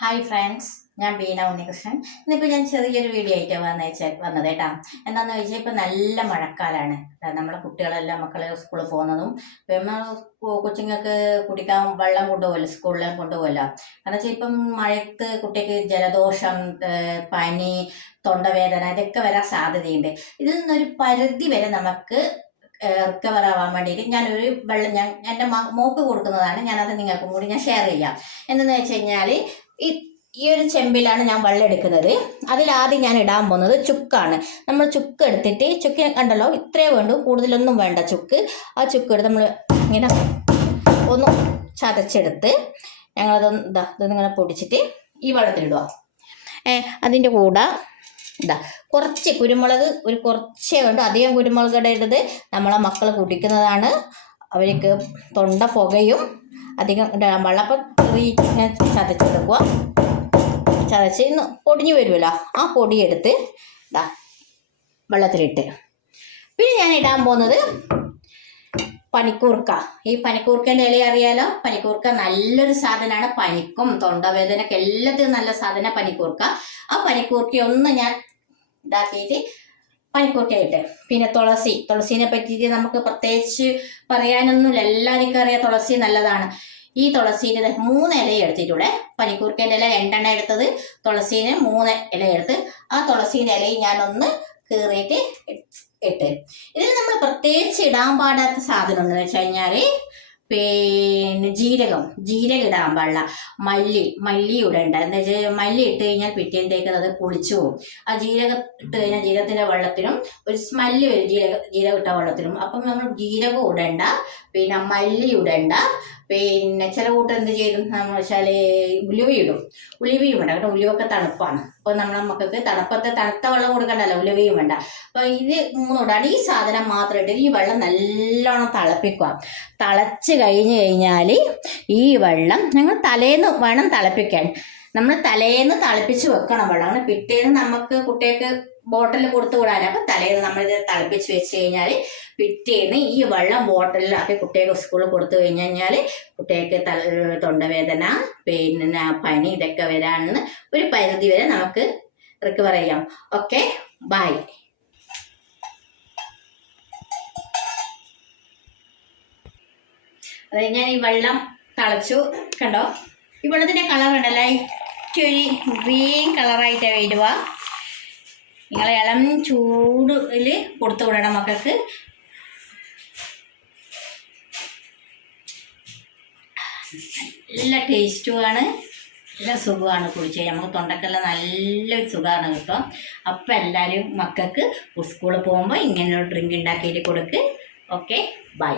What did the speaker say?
Hi friends, ഞാൻ ബീന ഉണ്ണികൃഷ്ണൻ. ഇന്നിപ്പോൾ ഞാൻ ചെറിയൊരു വീഡിയോ ആയിട്ട് വന്നത് കേട്ടോ. എന്താണെന്ന് വെച്ചാൽ ഇപ്പോൾ നല്ല മഴക്കാലമാണ്. നമ്മളെ കുട്ടികളെല്ലാം മക്കളെ സ്കൂളിൽ പോകുന്നതും കൊച്ചുങ്ങൾക്ക് കുടിക്കാൻ വെള്ളം കൊണ്ടുപോകല്ലോ, സ്കൂളിലും കൊണ്ടുപോകല്ലോ. കാരണം വെച്ചാൽ ഇപ്പം മഴയത്ത് കുട്ടിക്ക് ജലദോഷം, പനി, തൊണ്ടവേദന ഇതൊക്കെ വരാൻ സാധ്യതയുണ്ട്. ഇതിൽ നിന്നൊരു പരിധി വരെ നമുക്ക് റിക്കവർ ആവാൻ വേണ്ടിയിട്ട് ഞാനൊരു വെള്ളം എൻ്റെ മോക്ക് കൊടുക്കുന്നതാണ്. ഞാനത് നിങ്ങൾക്കും കൂടി ഞാൻ ഷെയർ ചെയ്യാം. എന്തെന്ന് വെച്ച് കഴിഞ്ഞാൽ ഈ ഒരു ചെമ്പിലാണ് ഞാൻ വെള്ളം എടുക്കുന്നത്. അതിലാദ്യം ഞാൻ ഇടാൻ പോകുന്നത് ചുക്കാണ്. നമ്മൾ ചുക്ക് എടുത്തിട്ട്, ചുക്ക് കണ്ടല്ലോ, ഇത്രേ വേണ്ടു, കൂടുതലൊന്നും വേണ്ട ചുക്ക്. ആ ചുക്ക് എടുത്ത് നമ്മൾ ഇങ്ങനെ ഒന്ന് ചതച്ചെടുത്ത് ഇതൊന്നിങ്ങനെ പൊടിച്ചിട്ട് ഈ വെള്ളത്തിലിടുക. അതിൻ്റെ കൂടെ കുറച്ച് കുരുമുളക്, കുറച്ചേ വേണ്ടു, അധികം കുരുമുളക് ഇടരുത്. നമ്മളെ മക്കൾ കുടിക്കുന്നതാണ്, അവർക്ക് തൊണ്ട പുകയും. അധികം വെള്ളപ്പം ചതച്ചെടുക്കുക. ചതച്ച് പൊടിഞ്ഞു വരുമല്ലോ, ആ പൊടിയെടുത്ത് വെള്ളത്തിലിട്ട്. പിന്നെ ഞാൻ ഇടാൻ പോകുന്നത് പനിക്കൂർക്ക. ഈ പനിക്കൂർക്കേൻ്റെ ഇല അറിയാലോ. പനിക്കൂർക്ക നല്ലൊരു സാധനമാണ്. പനിക്കും തൊണ്ടവേദനയ്ക്ക് എല്ലാത്തിനും നല്ല സാധനം പനിക്കൂർക്ക. ആ പനിക്കൂർക്കയൊന്ന് ഞാൻ ഇതാക്കിയിട്ട് പനിക്കൂർക്കയിട്ട്. പിന്നെ തുളസീനെ പറ്റിയിട്ട് നമുക്ക് പ്രത്യേകിച്ച് പറയാനൊന്നുമില്ല, എല്ലാവർക്കും അറിയാം തുളസി നല്ലതാണ്. ഈ തുളസീൻ്റെ 3 ഇല എടുത്തിട്ടുള്ളേ. പനിക്കൂർക്കേൻ്റെ ഇല 2 എണ്ണം എടുത്തത്, തുളസീനെ 3 ഇല എടുത്ത് ആ തുളസീൻ്റെ ഇലയിൽ ഞാനൊന്ന് കീറിയിട്ട് ഇട്ട്. ഇതിൽ നമ്മൾ പ്രത്യേകിച്ച് ഇടാൻ പാടാത്ത സാധനം എന്ന് വെച്ച് കഴിഞ്ഞാൽ പിന്നെ ജീരകം ഇടാൻ പാടില്ല. മല്ലി ഇടണ്ട. എന്താ വെച്ചാൽ മല്ലി ഇട്ട് കഴിഞ്ഞാൽ പിറ്റേന്തേക്ക് അത് പുളിച്ചു പോകും. ആ ജീരകം ഇട്ട് കഴിഞ്ഞാൽ ജീരകത്തിൻ്റെ വെള്ളത്തിനും ഒരു സ്മെല്ല് വരും, ജീരകം ഇട്ട വെള്ളത്തിനും. അപ്പം നമ്മൾ ജീരകം ഇടണ്ട, പിന്നെ മല്ലി ഇടണ്ട. പിന്നെ ചില കൂട്ടം എന്ത് ചെയ്യും നമ്മൾ വെച്ചാൽ ഉലുവയും വേണ്ട. കാരണം ഉലുവൊക്കെ തണുപ്പാണ്. അപ്പോൾ നമ്മളെ മക്കൾക്ക് തണുത്ത വെള്ളം കൊടുക്കണ്ടല്ലോ, ഉലുവയും വേണ്ട. അപ്പോൾ ഇത് 3 ഇടാണ്. ഈ സാധനം മാത്രം ഇട്ട് ഈ വെള്ളം നല്ലോണം തിളപ്പിക്കുക. തിളച്ച് കഴിഞ്ഞാൽ ഈ വെള്ളം ഞങ്ങൾ തലേന്ന് വേണം തിളപ്പിക്കാൻ. നമ്മൾ തലേന്ന് തിളപ്പിച്ച് വെക്കണം വെള്ളം. പിറ്റേന്ന് നമുക്ക് കുട്ടികൾക്ക് ബോട്ടിൽ കൊടുത്തു വിടാൻ. അപ്പം തലേന്ന് നമ്മളിത് തിളപ്പിച്ച് വെച്ച് കഴിഞ്ഞാൽ പിറ്റേന്ന് ഈ വെള്ളം ബോട്ടിലാക്കി കുട്ടികൾക്ക് സ്കൂളിൽ കൊടുത്തു കഴിഞ്ഞാൽ കുട്ടികൾക്ക് തൊണ്ടവേദന, പിന്നെ പനി ഇതൊക്കെ വരാണെന്ന് ഒരു പരിധി വരെ നമുക്ക് റിക്കവർ ചെയ്യാം. Okay, bye. അതായത് ഞാൻ ഈ വെള്ളം തിളച്ചു, കണ്ടോ, ഈ വെള്ളത്തിൻ്റെ കളർ ഉണ്ടല്ലോ, ലൈറ്റ് ഒരു ഗ്രീൻ കളറായിട്ടാണ് വരുക. നിങ്ങൾ ഇളം ചൂടിൽ കൊടുത്തു വിടണം മക്കൾക്ക്. നല്ല ടേസ്റ്റുമാണ്, നല്ല സുഖമാണ് കുടിച്ച്. നമുക്ക് തൊണ്ടക്കെല്ലാം നല്ലൊരു സുഖമാണ് കിട്ടും. അപ്പം എല്ലാവരും മക്കൾക്ക് സ്കൂളിൽ പോകുമ്പോൾ ഇങ്ങനെ ഒരു ഡ്രിങ്ക് ഉണ്ടാക്കിയിട്ട് കൊടുക്ക്. Okay, by.